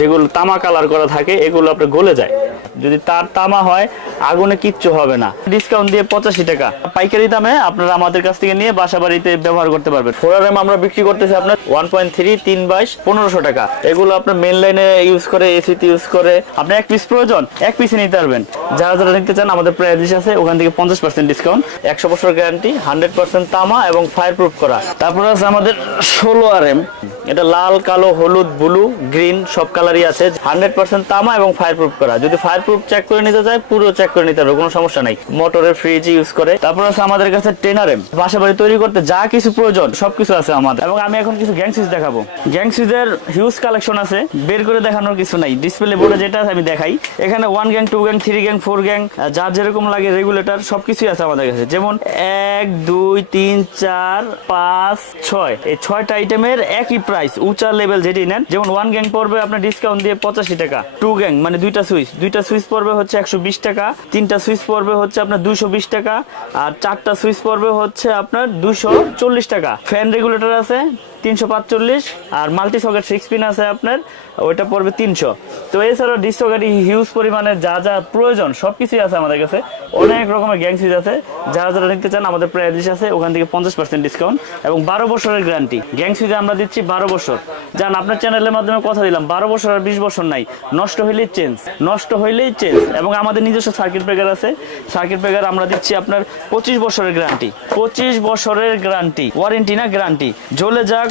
যেগুলো তামা কালার করা থাকে এগুলো আপনার গলে যায় যদি তার তামা হয় আগুনে কিচ্ছু হবে না ডিসকাউন্ট দিয়ে পঁচাশি টাকা পাইকারি দামে আপনারা আমাদের কাছ থেকে নিয়ে বাসা বাড়িতে ব্যবহার করতে পারবেন ফোরার এম আমরা বিক্রি করতেছি আপনার ওয়ান পয়েন্ট থ্রি তিন বাইশ পনেরোশো টাকা এগুলো আপনার মেন লাইনে ইউজ করে এসিতে ইউজ করে আপনার এক পিস প্রয়োজন এক পিসে নিতে পারবেন যারা যারা নিতে চান আমাদের প্রায় লিস্ট আছে ওখান থেকে পঞ্চাশ পার্সেন্ট ডিসকাউন্ট একশো বছর গ্যারান্টি হান্ড্রেড পার্সেন্ট তামা এবং ফায়ার প্রুফ করা তারপর আছে আমাদের ষোলো আর এম এটা লাল কালো হলুদ ব্লু গ্রিন সব কালার কালারই আছে হান্ড্রেড পার্সেন্ট তামা এবং ফায়ার প্রুফ করা যদি ফায়ার প্রুফ চেক করে নিতে চায় পুরো চেক করে নিতে পারবে কোনো সমস্যা নাই মোটরের ফ্রিজ ইউজ করে তারপর আছে আমাদের কাছে ট্রেনারেম বাসাবাড়ি তৈরি করতে যা কিছু প্রয়োজন সবকিছু আছে আমাদের এবং আমি এখন কিছু গ্যাং দেখাবো গ্যাং হিউজ কালেকশন আছে বের করে দেখানোর কিছু নাই ডিসপ্লে বোর্ডে যেটা আছে আমি দেখাই এখানে one gang two gang three gang four gang যার যেরকম লাগে রেগুলেটর সবকিছুই আছে আমাদের কাছে যেমন এক দুই তিন চার পাঁচ ছয় এই ছয়টা আইটেমের একই প্রাইস উঁচা লেভেল যেটি নেন যেমন ওয়ান গ্যাং পড়বে আপনার ডিসকাউন্ট দিয়ে পঁচাশি টাকা টু গ্যাং মানে দুইটা সুইচ দুইটা সুইচ পড়বে হচ্ছে একশো বিশ টাকা তিনটা সুইচ পড়বে হচ্ছে আপনার দুশো বিশ টাকা আর চারটা সুইচ পড়বে হচ্ছে আপনার দুশো চল্লিশ টাকা ফ্যান রেগুলেটর আছে তিনশো পাঁচচল্লিশ আর মাল্টি সকেট সিক্স পিন আছে আপনার ওইটা পড়বে তিনশো তো এছাড়াও হিউজ পরিমাণে যা যা প্রয়োজন সব কিছুই আছে আমাদের কাছে অনেক রকমের আছে যারা যারা নিতে চান আমাদের প্রায় আছে ওখান থেকে পঞ্চাশ পার্সেন্ট ডিসকাউন্ট এবং বারো বছরের গ্যারান্টি গ্যাং আমরা দিচ্ছি বারো বছর যান আপনার চ্যানেলের মাধ্যমে কথা দিলাম বারো বছর আর বিশ বছর নাই নষ্ট হইলেই চেঞ্জ নষ্ট হইলেই চেঞ্জ এবং আমাদের নিজস্ব সার্কিট ব্রেকার আছে সার্কিট ব্রেকার আমরা দিচ্ছি আপনার পঁচিশ বছরের গ্যারান্টি পঁচিশ বছরের গ্যারান্টি ওয়ারেন্টি না গ্যারান্টি জ্বলে যাক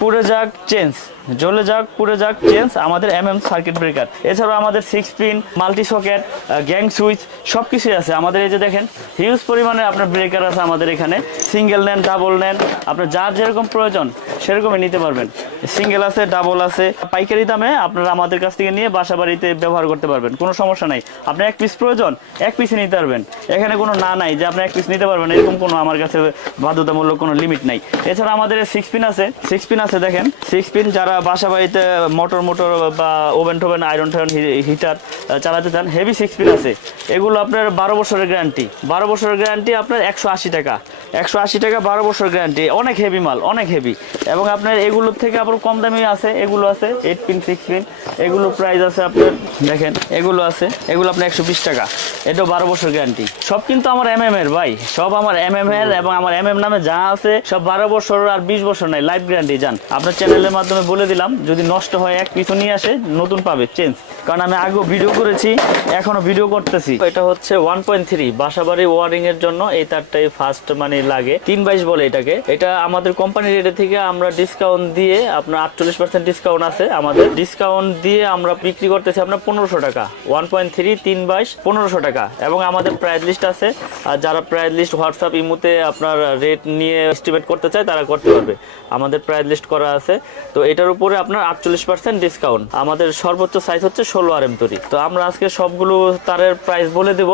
পুরে যাক চেঞ্জ জ্বলে যাক পুরে যাক চেঞ্জ আমাদের এম এম সার্কিট ব্রেকার এছাড়াও আমাদের six pin multi socket gang switch সব কিছুই আছে আমাদের এই যে দেখেন হিউজ পরিমাণে আপনার ব্রেকার আছে আমাদের এখানে সিঙ্গেল নেন ডাবল নেন আপনার যার যেরকম প্রয়োজন সেরকমই নিতে পারবেন সিঙ্গেল আছে ডাবল আছে পাইকারি দামে আপনারা আমাদের কাছ থেকে নিয়ে বাসা বাড়িতে ব্যবহার করতে পারবেন কোনো সমস্যা নাই আপনার এক পিস প্রয়োজন এক পিসে নিতে পারবেন এখানে কোনো না নাই যে আপনি এক পিস নিতে পারবেন এরকম কোনো আমার কাছে বাধ্যতামূলক কোনো লিমিট নাই এছাড়া আমাদের সিক্স পিন আছে সিক্স পিন আছে দেখেন সিক্স পিন যারা বাসা বাড়িতে মোটর মোটর বা ওভেন টোভেন আয়রন টায়রন হিটার চালাতে চান হেভি সিক্স পিন আছে এগুলো আপনার বারো বছরের গ্যারান্টি বারো বছরের গ্যারান্টি আপনার একশো আশি টাকা একশো আশি টাকা বারো বছর গ্যারান্টি অনেক হেভি মাল অনেক হেভি এবং আপনার এগুলোর থেকে আবার কম দামি আছে এগুলো আছে এইট পিন সিক্স পিন এগুলো প্রাইস আছে আপনার দেখেন এগুলো আছে এগুলো আপনার একশো বিশ টাকা এটা বারো বছর গ্যারান্টি সব কিন্তু আমার এম এম এর ভাই সব আমার এম এম এর এবং আমার এম এম নামে যা আছে সব বারো বছর আর বিশ বছর নাই লাইফ গ্যারান্টি যান আপনার চ্যানেলের মাধ্যমে বলে দিলাম যদি নষ্ট হয় এক পিছু নিয়ে আসে নতুন পাবে চেঞ্জ কারণ আমি আগেও ভিডিও করেছি এখনো ভিডিও করতেছি এটা হচ্ছে ওয়ান পয়েন্ট থ্রি বাসাবাড়ি ওয়ারিং এর জন্য এই তারটাই ফার্স্ট মানে লাগে তিন বাইশ বলে এটাকে এটা আমাদের কোম্পানি রেটে থেকে আমরা ডিসকাউন্ট দিয়ে আপনার আটচল্লিশ পার্সেন্ট ডিসকাউন্ট আছে আমাদের ডিসকাউন্ট দিয়ে আমরা বিক্রি করতেছি আপনার পনেরোশো টাকা ওয়ান পয়েন্ট থ্রি তিন বাইশ পনেরোশো টাকা টাকা এবং আমাদের প্রাইজ লিস্ট আছে আর যারা প্রাইজ লিস্ট হোয়াটসঅ্যাপ ইমুতে আপনার রেট নিয়ে এস্টিমেট করতে চায় তারা করতে পারবে আমাদের প্রাইজ লিস্ট করা আছে তো এটার উপরে আপনার আটচল্লিশ পার্সেন্ট ডিসকাউন্ট আমাদের সর্বোচ্চ সাইজ হচ্ছে ষোলো আর এম তরি তো আমরা আজকে সবগুলো তারের প্রাইস বলে দেব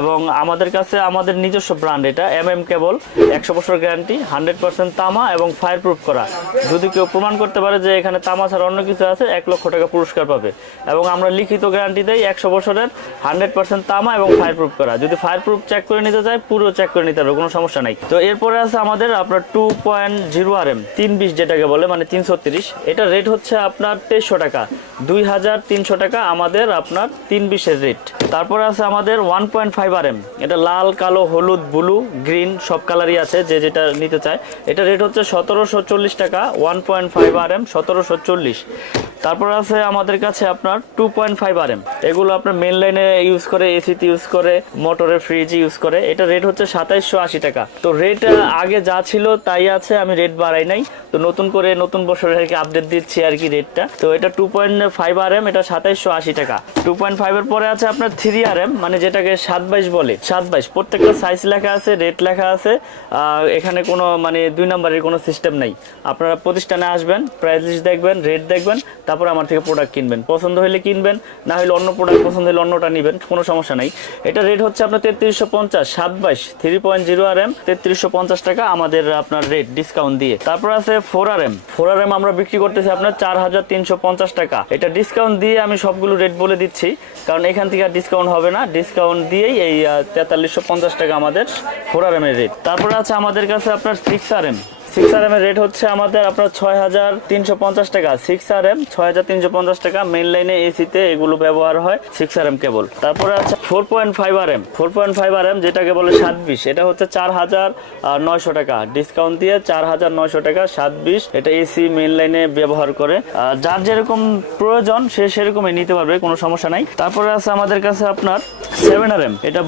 এবং আমাদের কাছে আমাদের নিজস্ব ব্র্যান্ড এটা এম এম কেবল একশো বছর গ্যারান্টি হান্ড্রেড পার্সেন্ট তামা এবং ফায়ার প্রুফ করা যদি কেউ প্রমাণ করতে পারে যে এখানে তামা ছাড়া অন্য কিছু আছে এক লক্ষ টাকা পুরস্কার পাবে এবং আমরা লিখিত গ্যারান্টি দেই একশো বছরের হান্ড্রেড পার্সেন্ট তামা এবং এবং ফায়ারপ্রুফ করা যদি ফায়ারপ্রুফ চেক করে নিতে চাই পুরো চেক করে নিতে পারবে কোনো সমস্যা নাই তো এরপরে আছে আমাদের আপনার two point zero R M তিন বিশ যেটাকে বলে মানে তিনশো তিরিশ এটা রেট হচ্ছে আপনার তেইশশো টাকা দুই হাজার তিনশো টাকা আমাদের আপনার তিন বিশের রেট তারপরে আছে আমাদের one point five R M এটা লাল কালো হলুদ ব্লু গ্রিন সব কালারই আছে যে যেটা নিতে চায় এটা রেট হচ্ছে সতেরোশো চল্লিশ টাকা one point five R M সতেরোশো চল্লিশ তারপর আছে আমাদের কাছে আপনার two point five R M এগুলো আপনার মেন লাইনে ইউজ করে এসিতে ইউজ করে মোটরে ফ্রিজ ইউজ করে এটা রেট হচ্ছে সাতাইশশো আশি টাকা তো রেট আগে যা ছিল তাই আছে আমি রেট বাড়াই নাই তো নতুন করে নতুন বছরের আর কি আপডেট দিচ্ছি আর কি রেটটা তো এটা two point five R M এটা সাতাইশশো আশি টাকা টু পয়েন্ট ফাইভের পরে আছে আপনার থ্রি আর এম মানে যেটাকে সাত বাইশ বলে সাত বাইশ প্রত্যেকটা সাইজ লেখা আছে রেট লেখা আছে এখানে কোনো মানে দুই নম্বরের কোনো সিস্টেম নেই আপনারা প্রতিষ্ঠানে আসবেন প্রাইস লিস্ট দেখবেন রেট দেখবেন তারপর আমার থেকে প্রোডাক্ট কিনবেন পছন্দ হলে কিনবেন না হলে অন্য প্রোডাক্ট পছন্দ হলে অন্যটা নেবেন কোনো সমস্যা নাই এটা রেট হচ্ছে আপনার তেত্রিশশো পঞ্চাশ সাত বাইশ three point zero R M তেত্রিশশো পঞ্চাশ টাকা আমাদের আপনার রেট ডিসকাউন্ট দিয়ে তারপর আছে four R M four R M আমরা বিক্রি করতেছি আপনার চার হাজার তিনশো পঞ্চাশ টাকা এটা ডিসকাউন্ট দিয়ে আমি সবগুলো রেট বলে দিচ্ছি কারণ এখান থেকে আর ডিসকাউন্ট হবে না ডিসকাউন্ট দিয়েই এই তেতাল্লিশশো পঞ্চাশ টাকা আমাদের ফোর আর এমের রেট তারপরে আছে আমাদের কাছে আপনার six R M six R এর রেট হচ্ছে আমাদের আপনার ছয় হাজার তিনশো পঞ্চাশ টাকা সিক্স আর এম ছয় হাজার তিনশো পঞ্চাশ টাকা মেন লাইনে এসিতে এগুলো ব্যবহার হয় সিক্স আর এম কেবল তারপরে আছে four point five R M four point five R M যেটাকে বলে এটা হচ্ছে চার হাজার নয়শো টাকা ডিসকাউন্ট দিয়ে চার হাজার নয়শো টাকা এটা এসি মেন লাইনে ব্যবহার করে যার যেরকম প্রয়োজন সে সেরকমই নিতে পারবে কোনো সমস্যা নাই তারপরে আছে আমাদের কাছে আপনার সেভেন আর এম এটা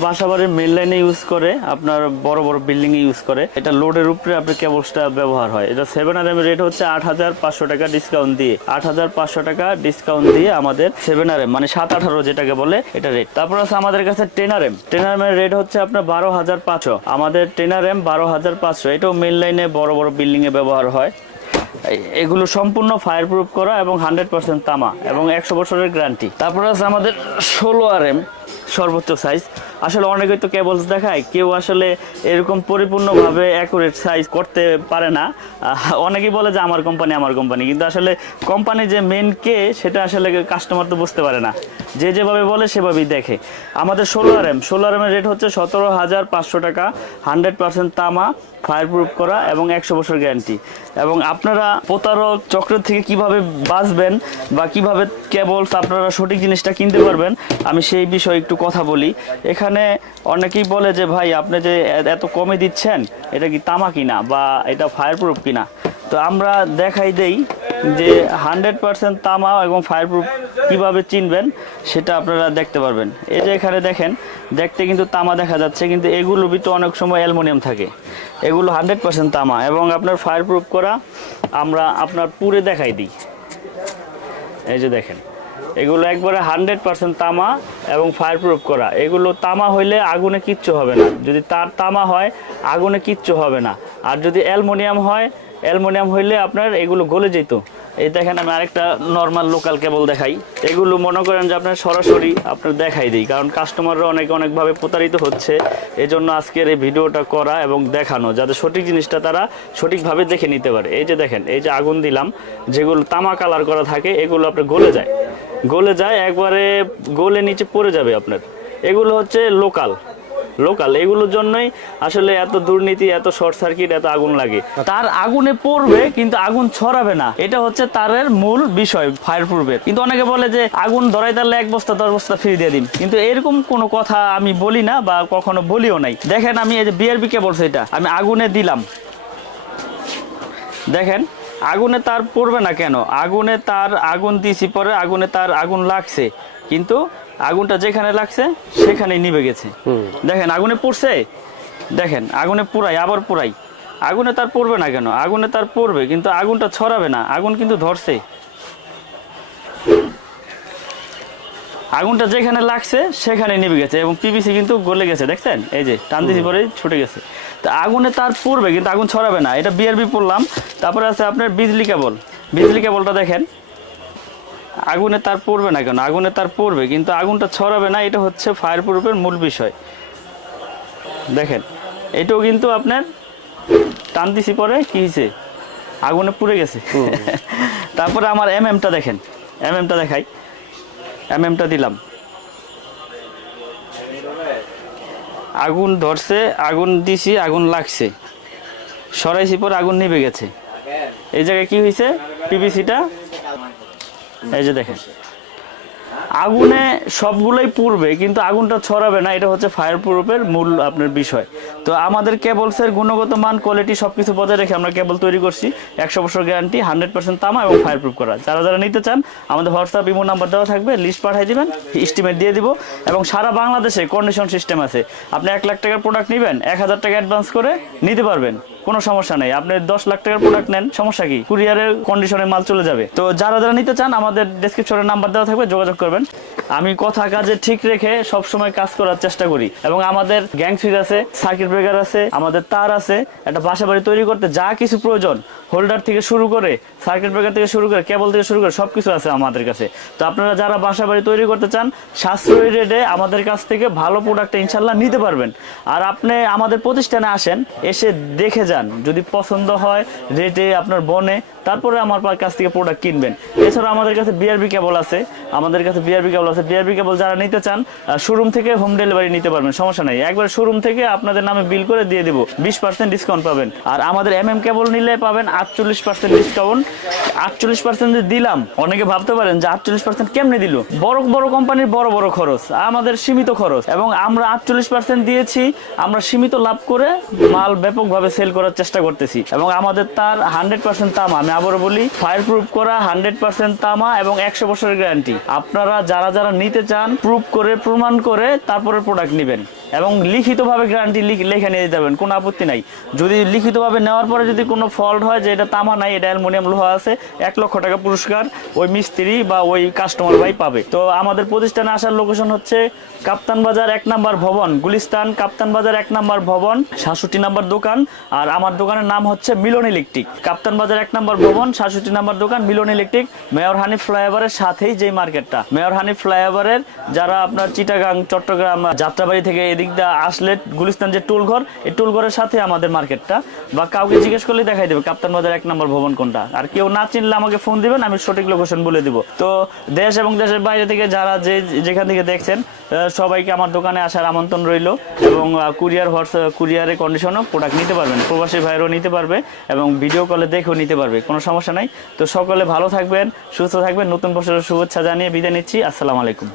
মেন লাইনে ইউজ করে আপনার বড় বড় বিল্ডিং ইউজ করে এটা লোডের উপরে আপনার কেবলসটা ব্যবহার হয় এটা সেভেন আর এম রেট হচ্ছে আট হাজার পাঁচশো টাকা ডিসকাউন্ট দিয়ে আট হাজার পাঁচশো টাকা ডিসকাউন্ট দিয়ে আমাদের সেভেন আর এম মানে সাত আঠারো যেটাকে বলে এটা রেট তারপর আছে আমাদের কাছে টেনার এম টেনার এর রেট হচ্ছে আপনার বারো হাজার পাঁচশো আমাদের টেনার এম বারো হাজার পাঁচশো এটাও মেন লাইনে বড় বড় বিল্ডিংয়ে ব্যবহার হয় এগুলো সম্পূর্ণ ফায়ার প্রুফ করা এবং হান্ড্রেড পার্সেন্ট তামা এবং একশো বছরের গ্যারান্টি তারপরে আছে আমাদের ষোলো আর এম সর্বোচ্চ সাইজ আসলে অনেকেই তো কেবলস দেখায় কেউ আসলে এরকম পরিপূর্ণভাবে অ্যাকুরেট সাইজ করতে পারে না অনেকেই বলে যে আমার কোম্পানি আমার কোম্পানি কিন্তু আসলে কোম্পানি যে মেন কে সেটা আসলে কাস্টমার তো বুঝতে পারে না যে যেভাবে বলে সেভাবেই দেখে আমাদের ষোলো আর এম ষোলো আর এমের রেট হচ্ছে সতেরো হাজার পাঁচশো টাকা হান্ড্রেড পার্সেন্ট তামা ফায়ারপ্রুফ করা এবং একশো বছর গ্যারান্টি এবং আপনারা প্রতারক চক্র থেকে কিভাবে বাঁচবেন বা কিভাবে কেবলস আপনারা সঠিক জিনিসটা কিনতে পারবেন আমি সেই বিষয়ে একটু কথা বলি এখানে এখানে অনেকেই বলে যে ভাই আপনি যে এত কমে দিচ্ছেন এটা কি তামা কিনা বা এটা ফায়ারপ্রুফ কিনা তো আমরা দেখাই দেই যে হান্ড্রেড পারসেন্ট তামা এবং ফায়ারপ্রুফ কীভাবে চিনবেন সেটা আপনারা দেখতে পারবেন এই যে এখানে দেখেন দেখতে কিন্তু তামা দেখা যাচ্ছে কিন্তু এগুলো ভিতরে অনেক সময় অ্যালমোনিয়াম থাকে এগুলো হান্ড্রেড পারসেন্ট তামা এবং আপনার ফায়ারপ্রুফ করা আমরা আপনার পুরে দেখাই দিই এই যে দেখেন এগুলো একবারে হান্ড্রেড পার্সেন্ট তামা এবং ফায়ারপ্রুফ করা এগুলো তামা হইলে আগুনে কিচ্ছু হবে না যদি তার তামা হয় আগুনে কিচ্ছু হবে না আর যদি অ্যালমোনিয়াম হয় অ্যালমোনিয়াম হইলে আপনার এগুলো গলে যেত এই দেখেন আমি আরেকটা নর্মাল লোকাল কেবল দেখাই এগুলো মনে করেন যে আপনার সরাসরি আপনার দেখাই দিই কারণ কাস্টমাররা অনেক অনেকভাবে প্রতারিত হচ্ছে এই জন্য আজকের এই ভিডিওটা করা এবং দেখানো যাতে সঠিক জিনিসটা তারা সঠিকভাবে দেখে নিতে পারে এই যে দেখেন এই যে আগুন দিলাম যেগুলো তামা কালার করা থাকে এগুলো আপনার গলে যায় গলে যায় একবারে গলে নিচে পড়ে যাবে আপনার এগুলো হচ্ছে লোকাল লোকাল এগুলোর জন্যই আসলে এত দুর্নীতি এত শর্ট সার্কিট এত আগুন লাগে তার আগুনে পড়বে কিন্তু আগুন ছড়াবে না এটা হচ্ছে তারের মূল বিষয় ফায়ার প্রুফের কিন্তু অনেকে বলে যে আগুন ধরাই তাহলে এক বস্তা দশ বস্তা ফ্রি দিয়ে দিন কিন্তু এরকম কোনো কথা আমি বলি না বা কখনো বলিও নাই দেখেন আমি এই যে বিআরবি বলছে এটা আমি আগুনে দিলাম দেখেন আগুনে তার পড়বে না কেন আগুনে তার আগুন দিছি পরে আগুনে তার আগুন লাগছে কিন্তু আগুনটা যেখানে লাগছে সেখানেই নিবে গেছে দেখেন আগুনে পড়ছে দেখেন আগুনে পুরাই আবার পুরাই আগুনে তার পড়বে না কেন আগুনে তার পড়বে কিন্তু আগুনটা ছড়াবে না আগুন কিন্তু ধরছে আগুনটা যেখানে লাগছে সেখানে নেমে গেছে এবং পিপিসি কিন্তু গলে গেছে দেখছেন এই যে টান দিছি পরে ছুটে গেছে তো আগুনে তার পড়বে কিন্তু আগুন ছড়াবে না এটা বিআরবি পড়লাম তারপরে আছে আপনার বিজলি কেবল বিজলি কেবলটা দেখেন আগুনে তার পড়বে না কেন আগুনে তার পড়বে কিন্তু আগুনটা ছড়াবে না এটা হচ্ছে ফায়ার প্রুফের মূল বিষয় দেখেন এটাও কিন্তু আপনার টান দিছি পরে কী হয়েছে আগুনে পুড়ে গেছে তারপরে আমার এম এমটা দেখেন এম এমটা দেখাই এমএমটা দিলাম আগুন ধরছে আগুন দিছি আগুন লাগছে সরাইছি পর আগুন নিভে গেছে এই জায়গায় কি হয়েছে পিবিসিটা এই যে দেখেন আগুনে সবগুলোই পুড়বে কিন্তু আগুনটা ছড়াবে না এটা হচ্ছে ফায়ার প্রুফের মূল আপনার বিষয় তো আমাদের কেবলসের গুণগত মান কোয়ালিটি সব কিছু বজায় রেখে আমরা কেবল তৈরি করছি একশো বছর গ্যারান্টি হান্ড্রেড পার্সেন্ট তামা এবং ফায়ার প্রুফ করা যারা যারা নিতে চান আমাদের হোয়াটসঅ্যাপ ইমো নাম্বার দেওয়া থাকবে লিস্ট পাঠিয়ে দেবেন ইস্টিমেট দিয়ে দিব এবং সারা বাংলাদেশে কন্ডিশন সিস্টেম আছে আপনি এক লাখ টাকার প্রোডাক্ট নেবেন এক হাজার টাকা অ্যাডভান্স করে নিতে পারবেন কোনো সমস্যা নেই আপনি দশ লাখ টাকার প্রোডাক্ট নেন সমস্যা কি কুরিয়ারের কন্ডিশনে মাল চলে যাবে তো যারা যারা নিতে চান আমাদের ডিসক্রিপশনের নাম্বার দেওয়া থাকবে যোগাযোগ করবেন আমি কথা কাজে ঠিক রেখে সব সময় কাজ করার চেষ্টা করি এবং আমাদের গ্যাং সুইচ আছে সার্কিট ব্রেকার আছে আমাদের তার আছে একটা বাসা বাড়ি তৈরি করতে যা কিছু প্রয়োজন হোল্ডার থেকে শুরু করে সার্কিট ব্রেকার থেকে শুরু করে কেবল থেকে শুরু করে সব কিছু আছে আমাদের কাছে তো আপনারা যারা বাসা বাড়ি তৈরি করতে চান সাশ্রয়ী রেটে আমাদের কাছ থেকে ভালো প্রোডাক্টটা ইনশাল্লাহ নিতে পারবেন আর আপনি আমাদের প্রতিষ্ঠানে আসেন এসে দেখে যান যদি পছন্দ হয় রেটে আপনার বনে তারপরে আমার কাছ থেকে প্রোডাক্ট কিনবেন এছাড়া আমাদের কাছে বিআরবি কেবল আছে আমাদের কাছে বিআরবি কেবল আছে বিআরবি কেবল যারা নিতে চান শোরুম থেকে হোম ডেলিভারি নিতে পারবেন সমস্যা নাই একবার শোরুম থেকে আপনাদের নামে বিল করে দিয়ে দেবো বিশ পার্সেন্ট ডিসকাউন্ট পাবেন আর আমাদের এম এম কেবল নিলে পাবেন আটচল্লিশ পার্সেন্ট ডিসকাউন্ট আটচল্লিশ পার্সেন্ট দিলাম অনেকে ভাবতে পারেন যে আটচল্লিশ পার্সেন্ট কেমনে দিল বড় বড় কোম্পানির বড় বড় খরচ আমাদের সীমিত খরচ এবং আমরা আটচল্লিশ পার্সেন্ট দিয়েছি আমরা সীমিত লাভ করে মাল ব্যাপকভাবে সেল করার চেষ্টা করতেছি এবং আমাদের তার হান্ড্রেড পার্সেন্ট তামা আমি আবারও বলি ফায়ার প্রুফ করা হান্ড্রেড পার্সেন্ট তামা এবং একশো বছরের গ্যারান্টি আপনারা যারা যারা নিতে চান প্রুভ করে প্রমাণ করে তারপরে প্রোডাক্ট নেবেন এবং লিখিতভাবে গ্যারান্টি লেখে নিয়ে যেতে কোনো আপত্তি নাই যদি লিখিতভাবে নেওয়ার পরে যদি কোনো ফল্ট হয় যে এটা তামা নাই এটা অ্যালমোনিয়াম লোহা আছে এক লক্ষ টাকা পুরস্কার ওই মিস্ত্রি বা ওই কাস্টমার ভাই পাবে তো আমাদের প্রতিষ্ঠানে আসার লোকেশন হচ্ছে কাপ্তান বাজার এক নাম্বার ভবন গুলিস্তান কাপ্তান বাজার এক নাম্বার ভবন সাতষট্টি নাম্বার দোকান আর আমার দোকানের নাম হচ্ছে মিলন ইলেকট্রিক কাপ্তান বাজার এক নাম্বার ভবন সাতষট্টি নাম্বার দোকান মিলন ইলেকট্রিক মেয়র হানি ফ্লাইওভারের সাথেই যে মার্কেটটা মেয়র হানি ফ্লাইওভারের যারা আপনার চিটাগাং চট্টগ্রাম যাত্রাবাড়ি থেকে এদিকে দিকটা আসলে গুলিস্তান যে টোল ঘর এই টোল ঘরের সাথে আমাদের মার্কেটটা বা কাউকে জিজ্ঞেস করলে দেখাই দেবে কাপ্তান বাজার এক নম্বর ভবন কোনটা আর কেউ না চিনলে আমাকে ফোন দিবেন আমি সঠিক লোকেশন বলে দিব তো দেশ এবং দেশের বাইরে থেকে যারা যে যেখান থেকে দেখছেন সবাইকে আমার দোকানে আসার আমন্ত্রণ রইল এবং কুরিয়ার হর্স কুরিয়ারে কন্ডিশনও প্রোডাক্ট নিতে পারবেন প্রবাসী ভাইয়েরও নিতে পারবে এবং ভিডিও কলে দেখেও নিতে পারবে কোনো সমস্যা নাই তো সকলে ভালো থাকবেন সুস্থ থাকবেন নতুন বছরের শুভেচ্ছা জানিয়ে বিদায় নিচ্ছি আসসালামু আলাইকুম